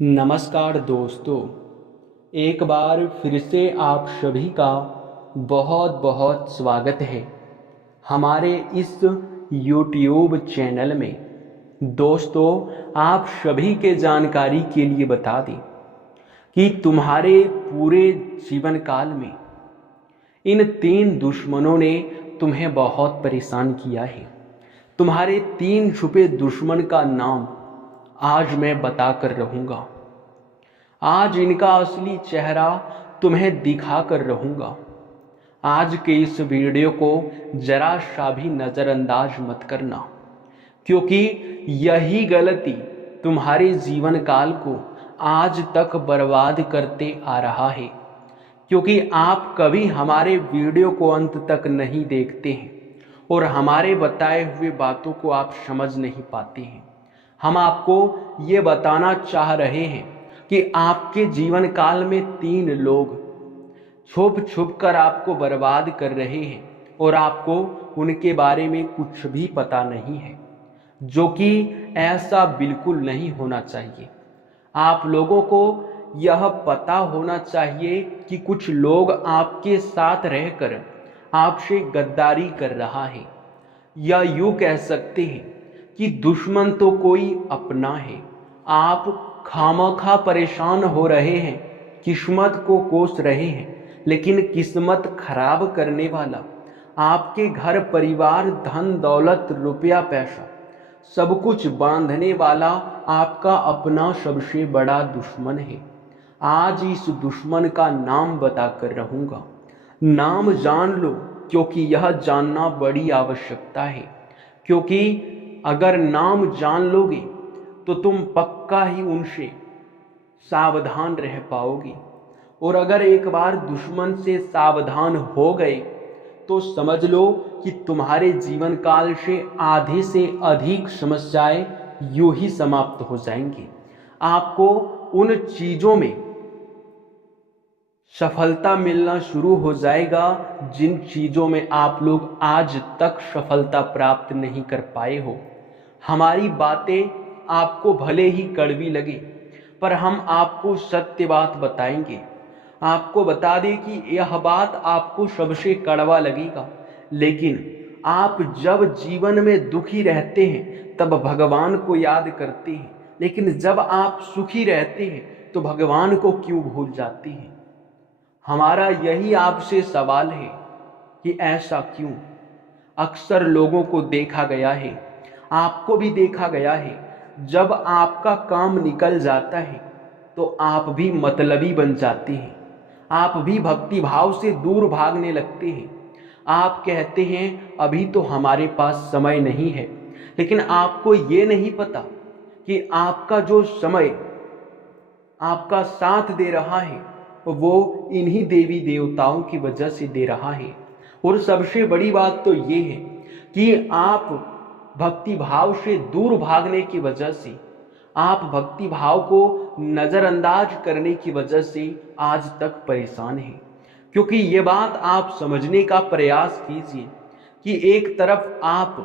नमस्कार दोस्तों, एक बार फिर से आप सभी का बहुत बहुत स्वागत है हमारे इस YouTube चैनल में। दोस्तों, आप सभी के जानकारी के लिए बता दें कि तुम्हारे पूरे जीवन काल में इन 3 दुश्मनों ने तुम्हें बहुत परेशान किया है। तुम्हारे 3 छुपे दुश्मन का नाम आज मैं बता कर रहूँगा। आज इनका असली चेहरा तुम्हें दिखा कर रहूँगा। आज के इस वीडियो को जरा सा भी नज़रअंदाज मत करना, क्योंकि यही गलती तुम्हारे जीवन काल को आज तक बर्बाद करते आ रहा है। क्योंकि आप कभी हमारे वीडियो को अंत तक नहीं देखते हैं और हमारे बताए हुए बातों को आप समझ नहीं पाते हैं। हम आपको ये बताना चाह रहे हैं कि आपके जीवन काल में 3 लोग छुप छुप कर आपको बर्बाद कर रहे हैं और आपको उनके बारे में कुछ भी पता नहीं है, जो कि ऐसा बिल्कुल नहीं होना चाहिए। आप लोगों को यह पता होना चाहिए कि कुछ लोग आपके साथ रहकर आपसे गद्दारी कर रहा है, या यूं कह सकते हैं कि दुश्मन तो कोई अपना है। आप खामखा परेशान हो रहे हैं, किस्मत को कोस रहे हैं, लेकिन किस्मत खराब करने वाला आपके घर परिवार, धन दौलत, रुपया पैसा सब कुछ बांधने वाला आपका अपना सबसे बड़ा दुश्मन है। आज इस दुश्मन का नाम बताकर रहूँगा। नाम जान लो, क्योंकि यह जानना बड़ी आवश्यकता है। क्योंकि अगर नाम जान लोगे तो तुम पक्का ही उनसे सावधान रह पाओगे, और अगर एक बार दुश्मन से सावधान हो गए तो समझ लो कि तुम्हारे जीवन काल से आधे से अधिक समस्याएं यूं ही समाप्त हो जाएंगी। आपको उन चीजों में सफलता मिलना शुरू हो जाएगा जिन चीजों में आप लोग आज तक सफलता प्राप्त नहीं कर पाए हो। हमारी बातें आपको भले ही कड़वी लगे, पर हम आपको सत्य बात बताएंगे। आपको बता दें कि यह बात आपको सबसे कड़वा लगेगा, लेकिन आप जब जीवन में दुखी रहते हैं तब भगवान को याद करते हैं, लेकिन जब आप सुखी रहते हैं तो भगवान को क्यों भूल जाते हैं। हमारा यही आपसे सवाल है कि ऐसा क्यों। अक्सर लोगों को देखा गया है, आपको भी देखा गया है, जब आपका काम निकल जाता है तो आप भी मतलबी बन जाते हैं। आप भी भक्ति भाव से दूर भागने लगते हैं। आप कहते हैं अभी तो हमारे पास समय नहीं है, लेकिन आपको ये नहीं पता कि आपका जो समय आपका साथ दे रहा है वो इन्हीं देवी देवताओं की वजह से दे रहा है। और सबसे बड़ी बात तो ये है कि आप भक्ति भाव से दूर भागने की वजह से, आप भक्ति भाव को नज़रअंदाज करने की वजह से आज तक परेशान हैं। क्योंकि ये बात आप समझने का प्रयास कीजिए कि एक तरफ आप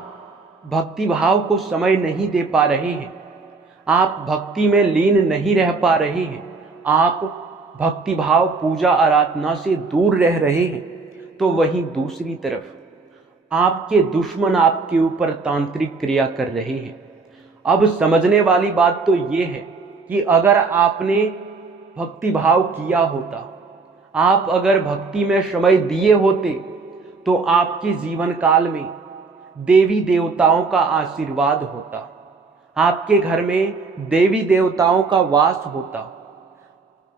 भक्ति भाव को समय नहीं दे पा रहे हैं, आप भक्ति में लीन नहीं रह पा रहे हैं, आप भक्ति भाव पूजा आराधना से दूर रह रहे हैं, तो वहीं दूसरी तरफ आपके दुश्मन आपके ऊपर तांत्रिक क्रिया कर रहे हैं। अब समझने वाली बात तो ये है कि अगर आपने भक्ति भाव किया होता, आप अगर भक्ति में समय दिए होते, तो आपके जीवन काल में देवी देवताओं का आशीर्वाद होता, आपके घर में देवी देवताओं का वास होता,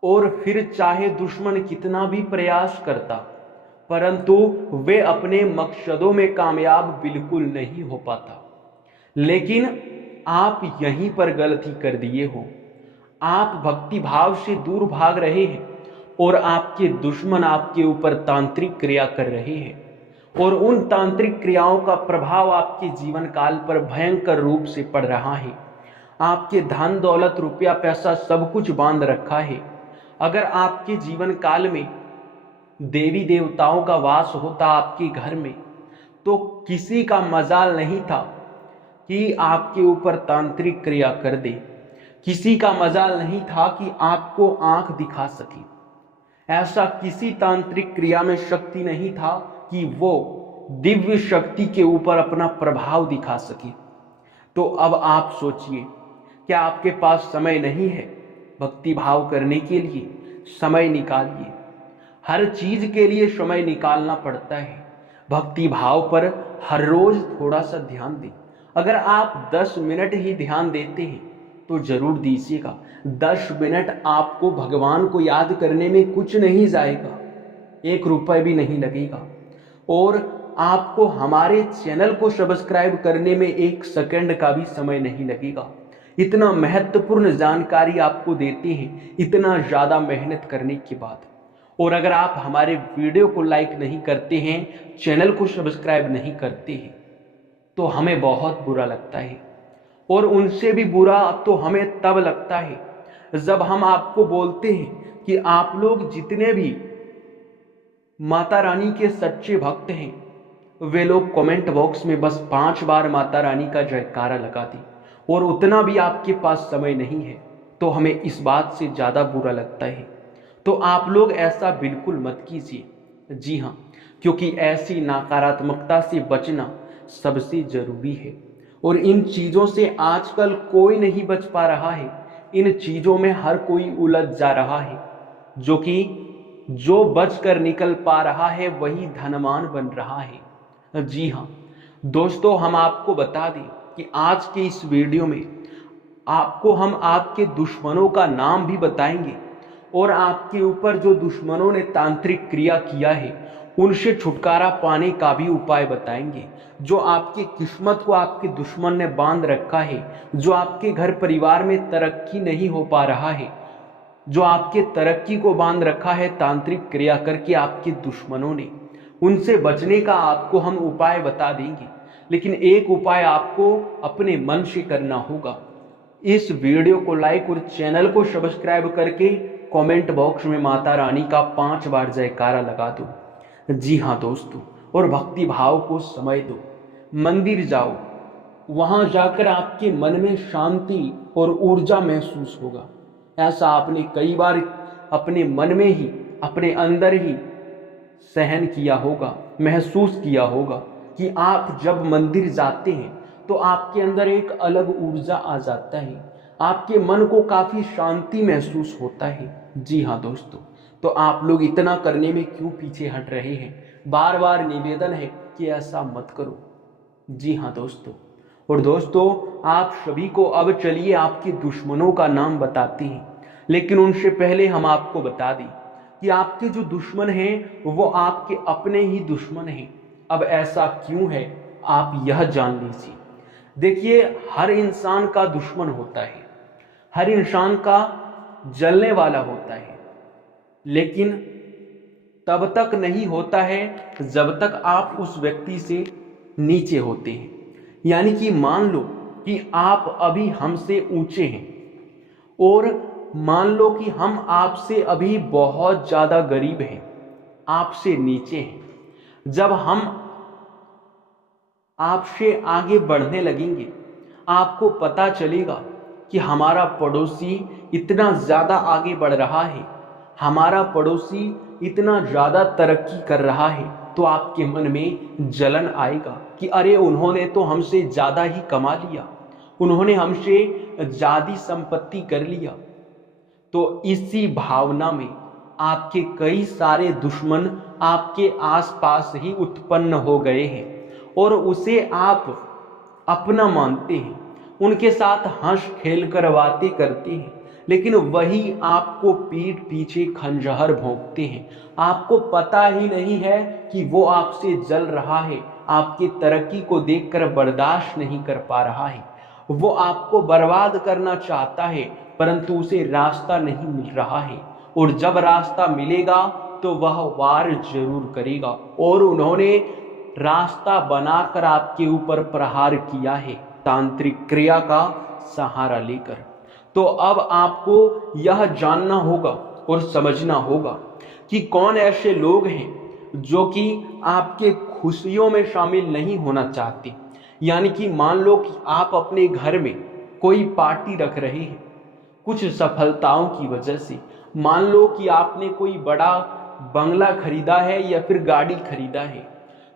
और फिर चाहे दुश्मन कितना भी प्रयास करता, परंतु वे अपने मकसदों में कामयाब बिल्कुल नहीं हो पाता। लेकिन आप यहीं पर गलती कर दिए हो। आप भक्ति भाव से दूर भाग रहे हैं और आपके दुश्मन आपके ऊपर तांत्रिक क्रिया कर रहे हैं, और उन तांत्रिक क्रियाओं का प्रभाव आपके जीवन काल पर भयंकर रूप से पड़ रहा है। आपके धन दौलत रुपया पैसा सब कुछ बांध रखा है। अगर आपके जीवन काल में देवी देवताओं का वास होता आपके घर में, तो किसी का मजाल नहीं था कि आपके ऊपर तांत्रिक क्रिया कर दे। किसी का मजाल नहीं था कि आपको आंख दिखा सके। ऐसा किसी तांत्रिक क्रिया में शक्ति नहीं था कि वो दिव्य शक्ति के ऊपर अपना प्रभाव दिखा सके। तो अब आप सोचिए, क्या आपके पास समय नहीं है भक्ति भाव करने के लिए? समय निकालिए। हर चीज के लिए समय निकालना पड़ता है। भक्ति भाव पर हर रोज थोड़ा सा ध्यान दें। अगर आप 10 मिनट ही ध्यान देते हैं तो जरूर दीजिएगा। 10 मिनट आपको भगवान को याद करने में कुछ नहीं जाएगा, 1 रुपए भी नहीं लगेगा। और आपको हमारे चैनल को सब्सक्राइब करने में 1 सेकंड का भी समय नहीं लगेगा। इतना महत्वपूर्ण जानकारी आपको देते हैं, इतना ज़्यादा मेहनत करने के बाद। और अगर आप हमारे वीडियो को लाइक नहीं करते हैं, चैनल को सब्सक्राइब नहीं करते हैं, तो हमें बहुत बुरा लगता है। और उनसे भी बुरा तो हमें तब लगता है जब हम आपको बोलते हैं कि आप लोग जितने भी माता रानी के सच्चे भक्त हैं, वे लोग कमेंट बॉक्स में बस 5 बार माता रानी का जयकारा लगा दें, और उतना भी आपके पास समय नहीं है, तो हमें इस बात से ज़्यादा बुरा लगता है। तो आप लोग ऐसा बिल्कुल मत कीजिए। जी हाँ, क्योंकि ऐसी नकारात्मकता से बचना सबसे ज़रूरी है। और इन चीज़ों से आजकल कोई नहीं बच पा रहा है। इन चीज़ों में हर कोई उलझ जा रहा है, जो बच कर निकल पा रहा है वही धनवान बन रहा है। जी हाँ दोस्तों, हम आपको बता दें कि आज के इस वीडियो में आपको हम आपके दुश्मनों का नाम भी बताएंगे, और आपके ऊपर जो दुश्मनों ने तांत्रिक क्रिया किया है उनसे छुटकारा पाने का भी उपाय बताएंगे। जो आपकी किस्मत को आपके दुश्मन ने बांध रखा है, जो आपके घर परिवार में तरक्की नहीं हो पा रहा है, जो आपके तरक्की को बांध रखा है तांत्रिक क्रिया करके आपके दुश्मनों ने, उनसे बचने का आपको हम उपाय बता देंगे। लेकिन एक उपाय आपको अपने मन से करना होगा। इस वीडियो को लाइक और चैनल को सब्सक्राइब करके कमेंट बॉक्स में माता रानी का 5 बार जयकारा लगा दो। जी हाँ दोस्तों, और भक्ति भाव को समय दो। मंदिर जाओ, वहां जाकर आपके मन में शांति और ऊर्जा महसूस होगा। ऐसा आपने कई बार अपने मन में ही, अपने अंदर ही सहन किया होगा, महसूस किया होगा कि आप जब मंदिर जाते हैं तो आपके अंदर एक अलग ऊर्जा आ जाता है, आपके मन को काफ़ी शांति महसूस होता है। जी हाँ दोस्तों, तो आप लोग इतना करने में क्यों पीछे हट रहे हैं? बार बार निवेदन है कि ऐसा मत करो। जी हाँ दोस्तों, और दोस्तों आप सभी को अब चलिए आपके दुश्मनों का नाम बताते हैं। लेकिन उनसे पहले हम आपको बता दें कि आपके जो दुश्मन हैं वो आपके अपने ही दुश्मन हैं। अब ऐसा क्यों है, आप यह जान लीजिए। देखिए, हर इंसान का दुश्मन होता है, हर इंसान का जलने वाला होता है, लेकिन तब तक नहीं होता है जब तक आप उस व्यक्ति से नीचे होते हैं। यानी कि मान लो कि आप अभी हमसे ऊंचे हैं, और मान लो कि हम आपसे अभी बहुत ज़्यादा गरीब हैं, आपसे नीचे हैं। जब हम आपसे आगे बढ़ने लगेंगे, आपको पता चलेगा कि हमारा पड़ोसी इतना ज़्यादा आगे बढ़ रहा है, हमारा पड़ोसी इतना ज़्यादा तरक्की कर रहा है, तो आपके मन में जलन आएगा कि अरे उन्होंने तो हमसे ज़्यादा ही कमा लिया, उन्होंने हमसे ज़्यादा संपत्ति कर लिया। तो इसी भावना में आपके कई सारे दुश्मन आपके आसपास ही उत्पन्न हो गए हैं, और उसे आप अपना मानते हैं, उनके साथ हंस खेल कर बातें करते हैं, लेकिन वही आपको पीठ पीछे खंजर भोंकते हैं। आपको पता ही नहीं है कि वो आपसे जल रहा है, आपकी तरक्की को देखकर बर्दाश्त नहीं कर पा रहा है, वो आपको बर्बाद करना चाहता है, परंतु उसे रास्ता नहीं मिल रहा है। और जब रास्ता मिलेगा तो वह वार जरूर करेगा, और उन्होंने रास्ता बनाकर आपके ऊपर प्रहार किया है तांत्रिक क्रिया का सहारा लेकर। तो अब आपको यह जानना होगा और समझना होगा कि कौन ऐसे लोग हैं जो कि आपके खुशियों में शामिल नहीं होना चाहते। यानी कि मान लो कि आप अपने घर में कोई पार्टी रख रहे हैं, कुछ सफलताओं की वजह से। मान लो कि आपने कोई बड़ा बंगला खरीदा है या फिर गाड़ी खरीदा है,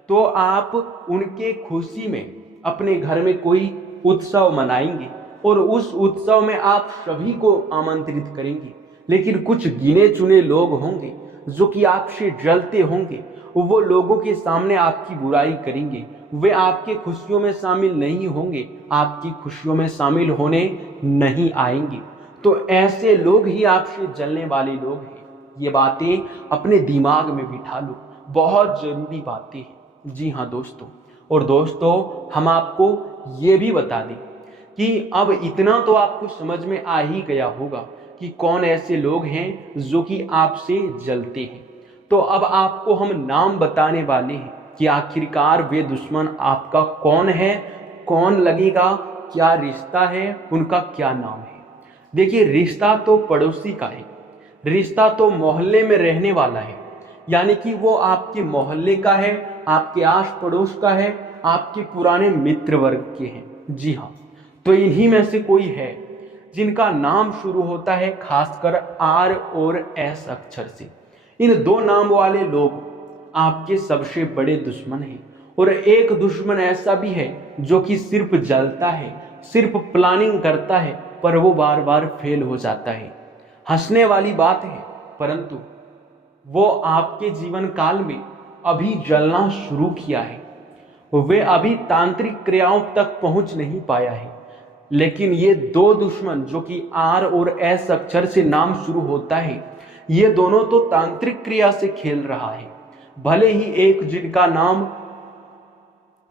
तो आप उनके खुशी में अपने घर में कोई उत्सव मनाएंगे और उस उत्सव में आप सभी को आमंत्रित करेंगे। लेकिन कुछ गिने चुने लोग होंगे जो कि आपसे जलते होंगे, वो लोगों के सामने आपकी बुराई करेंगे, वे आपके खुशियों में शामिल नहीं होंगे, आपकी खुशियों में शामिल होने नहीं आएंगे। तो ऐसे लोग ही आपसे जलने वाले लोग हैं। ये बातें अपने दिमाग में बिठा लो, बहुत जरूरी बातें हैं। जी हाँ दोस्तों, और दोस्तों हम आपको ये भी बता दें कि अब इतना तो आपको समझ में आ ही गया होगा कि कौन ऐसे लोग हैं जो कि आपसे जलते हैं। तो अब आपको हम नाम बताने वाले हैं कि आखिरकार वे दुश्मन आपका कौन है, कौन लगेगा, क्या रिश्ता है, उनका क्या नाम है। देखिए, रिश्ता तो पड़ोसी का है, रिश्ता तो मोहल्ले में रहने वाला है, यानी कि वो आपके मोहल्ले का है, आपके आस पड़ोस का है, आपके पुराने मित्र वर्ग के हैं। जी हाँ, तो इन्हीं में से कोई है जिनका नाम शुरू होता है खासकर आर और एस अक्षर से। इन दो नाम वाले लोग आपके सबसे बड़े दुश्मन हैं। और एक दुश्मन ऐसा भी है जो कि सिर्फ जलता है, सिर्फ प्लानिंग करता है, पर वो बार बार फेल हो जाता है। हंसने वाली बात है, परंतु वो आपके जीवन काल में अभी जलना शुरू किया है, वे अभी तांत्रिक क्रियाओं तक पहुंच नहीं पाया है। लेकिन ये दो दुश्मन जो कि आर और एस अक्षर से नाम शुरू होता है, ये दोनों तो तांत्रिक क्रिया से खेल रहा है। भले ही एक जिनका नाम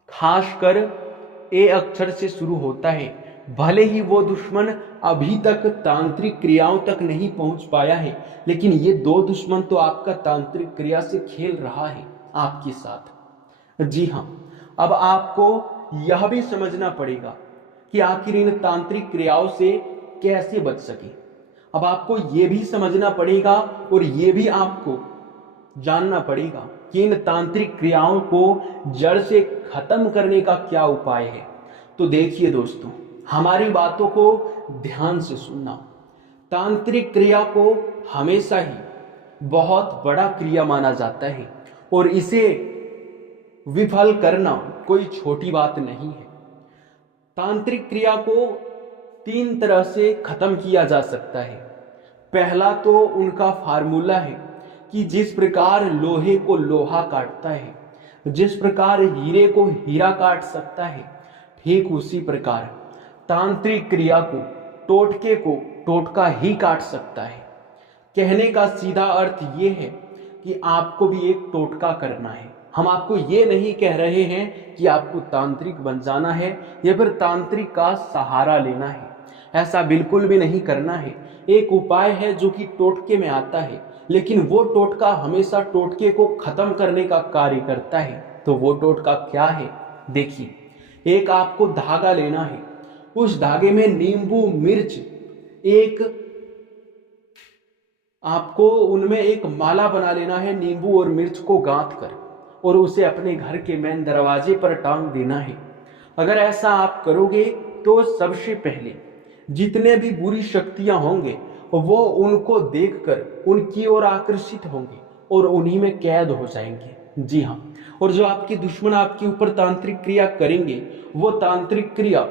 खासकर ए अक्षर से शुरू होता है, भले ही वो दुश्मन अभी तक तांत्रिक क्रियाओं तक नहीं पहुंच पाया है, लेकिन ये दो दुश्मन तो आपका तांत्रिक क्रिया से खेल रहा है आपके साथ। जी हाँ, अब आपको यह भी समझना पड़ेगा कि आखिर इन तांत्रिक क्रियाओं से कैसे बच सके। अब आपको ये भी समझना पड़ेगा और ये भी आपको जानना पड़ेगा कि इन तांत्रिक क्रियाओं को जड़ से खत्म करने का क्या उपाय है। तो देखिए दोस्तों, हमारी बातों को ध्यान से सुनना। तांत्रिक क्रिया को हमेशा ही बहुत बड़ा क्रिया माना जाता है और इसे विफल करना कोई छोटी बात नहीं है। तांत्रिक क्रिया को 3 तरह से खत्म किया जा सकता है। पहला तो उनका फार्मूला है कि जिस प्रकार लोहे को लोहा काटता है, जिस प्रकार हीरे को हीरा काट सकता है, ठीक उसी प्रकार तांत्रिक क्रिया को, टोटके को टोटका ही काट सकता है। कहने का सीधा अर्थ ये है कि आपको भी एक टोटका करना है। हम आपको ये नहीं कह रहे हैं कि आपको तांत्रिक बन जाना है या फिर तांत्रिक का सहारा लेना है, ऐसा बिल्कुल भी नहीं करना है। एक उपाय है जो कि टोटके में आता है, लेकिन वो टोटका हमेशा टोटके को खत्म करने का कार्य करता है। तो वो टोटका क्या है? देखिए, एक आपको धागा लेना है, उस धागे में नींबू मिर्च, एक आपको उनमें एक माला बना लेना है नींबू और मिर्च को गांथ कर, और उसे अपने घर के मेन दरवाजे पर टांग देना है। अगर ऐसा आप करोगे तो सबसे पहले जितने भी बुरी शक्तियां होंगे वो उनको देखकर उनकी ओर आकर्षित होंगे और उन्हीं में कैद हो जाएंगे। जी हाँ, और जो आपके दुश्मन आपके ऊपर तांत्रिक क्रिया करेंगे, वो तांत्रिक क्रिया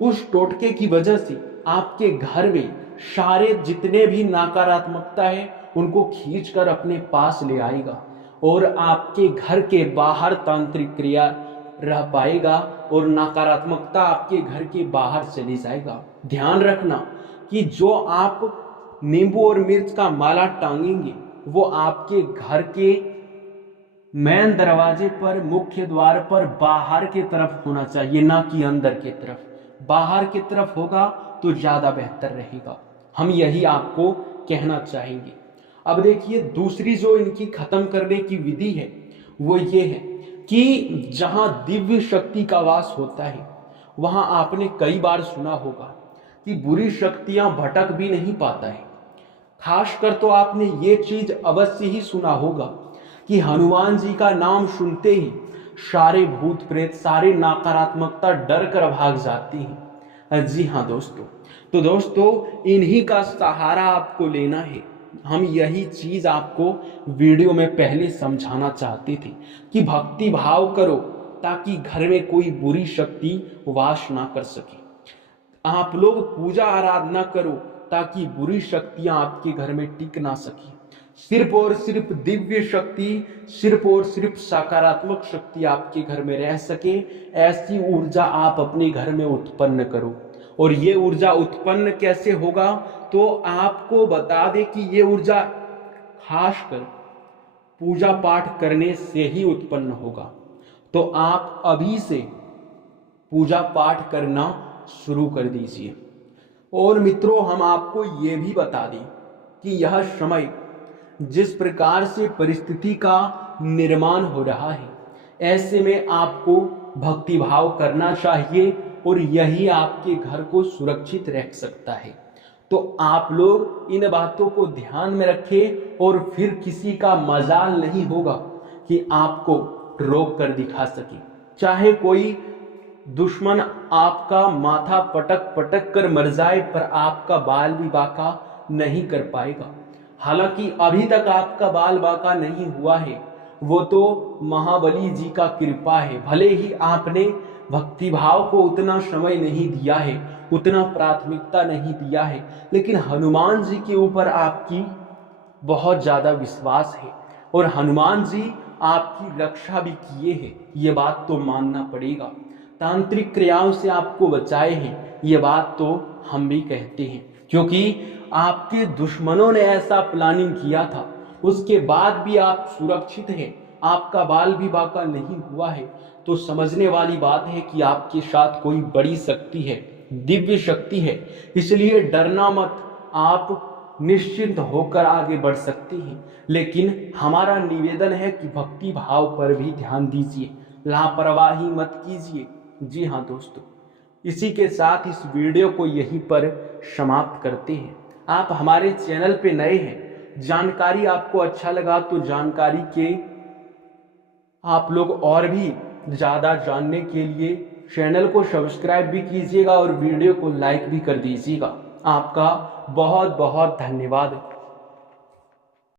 उस टोटके की वजह से आपके घर में सारे जितने भी नकारात्मकता है उनको खींचकर अपने पास ले आएगा और आपके घर के बाहर तांत्रिक क्रिया रह पाएगा और नकारात्मकता आपके घर के बाहर चली जाएगा। ध्यान रखना कि जो आप नींबू और मिर्च का माला टांगेंगे वो आपके घर के मेन दरवाजे पर, मुख्य द्वार पर बाहर की तरफ होना चाहिए, ना कि अंदर की तरफ। बाहर की तरफ होगा तो ज्यादा बेहतर रहेगा। हम यही आपको कहना चाहेंगे। अब देखिए, दूसरी जो इनकी खत्म करने की विधि है वो ये है कि जहां दिव्य शक्ति का वास होता है वहां आपने कई बार सुना होगा कि बुरी शक्तियां भटक भी नहीं पाता है। खासकर तो आपने ये चीज अवश्य ही सुना होगा कि हनुमान जी का नाम सुनते ही सारे भूत प्रेत, सारे नकारात्मकता डर कर भाग जाती हैं। जी हाँ दोस्तों, तो दोस्तों इन्हीं का सहारा आपको लेना है। हम यही चीज आपको वीडियो में पहले समझाना चाहते थे कि भक्ति भाव करो ताकि घर में कोई बुरी शक्ति वास ना कर सके। आप लोग पूजा आराधना करो ताकि बुरी शक्तियां आपके घर में टिक ना सके। सिर्फ और सिर्फ दिव्य शक्ति, सिर्फ और सिर्फ सकारात्मक शक्ति आपके घर में रह सके, ऐसी ऊर्जा आप अपने घर में उत्पन्न करो। और ये ऊर्जा उत्पन्न कैसे होगा, तो आपको बता दें कि ये ऊर्जा खासकर पूजा पाठ करने से ही उत्पन्न होगा। तो आप अभी से पूजा पाठ करना शुरू कर दीजिए। और मित्रों, हम आपको ये भी बता दें कि यह समय जिस प्रकार से परिस्थिति का निर्माण हो रहा है, ऐसे में आपको भक्ति भाव करना चाहिए और यही आपके घर को सुरक्षित रख सकता है। तो आप लोग इन बातों को ध्यान में रखें और फिर किसी का मजाल नहीं होगा कि आपको रोक कर दिखा सके। चाहे कोई दुश्मन आपका माथा पटक पटक कर मर जाए, पर आपका बाल भी बाका नहीं कर पाएगा। हालांकि अभी तक आपका बाल बाका नहीं हुआ है, वो तो महाबली जी का कृपा है। भले ही आपने भक्ति भाव को उतना समय नहीं दिया है, उतना प्राथमिकता नहीं दिया है, लेकिन हनुमान जी के ऊपर आपकी बहुत ज्यादा विश्वास है और हनुमान जी आपकी रक्षा भी किए हैं, ये बात तो मानना पड़ेगा। तांत्रिक क्रियाओं से आपको बचाए हैं, ये बात तो हम भी कहते हैं, क्योंकि आपके दुश्मनों ने ऐसा प्लानिंग किया था, उसके बाद भी आप सुरक्षित हैं, आपका बाल भी बाका नहीं हुआ है। तो समझने वाली बात है कि आपके साथ कोई बड़ी शक्ति है, दिव्य शक्ति है। इसलिए डरना मत, आप निश्चिंत होकर आगे बढ़ सकते हैं। लेकिन हमारा निवेदन है कि भक्ति भाव पर भी ध्यान दीजिए, लापरवाही मत कीजिए। जी हाँ दोस्तों, इसी के साथ इस वीडियो को यहीं पर समाप्त करते हैं। आप हमारे चैनल पे नए हैं, जानकारी आपको अच्छा लगा तो जानकारी के आप लोग और भी ज़्यादा जानने के लिए चैनल को सब्सक्राइब भी कीजिएगा और वीडियो को लाइक भी कर दीजिएगा। आपका बहुत बहुत धन्यवाद।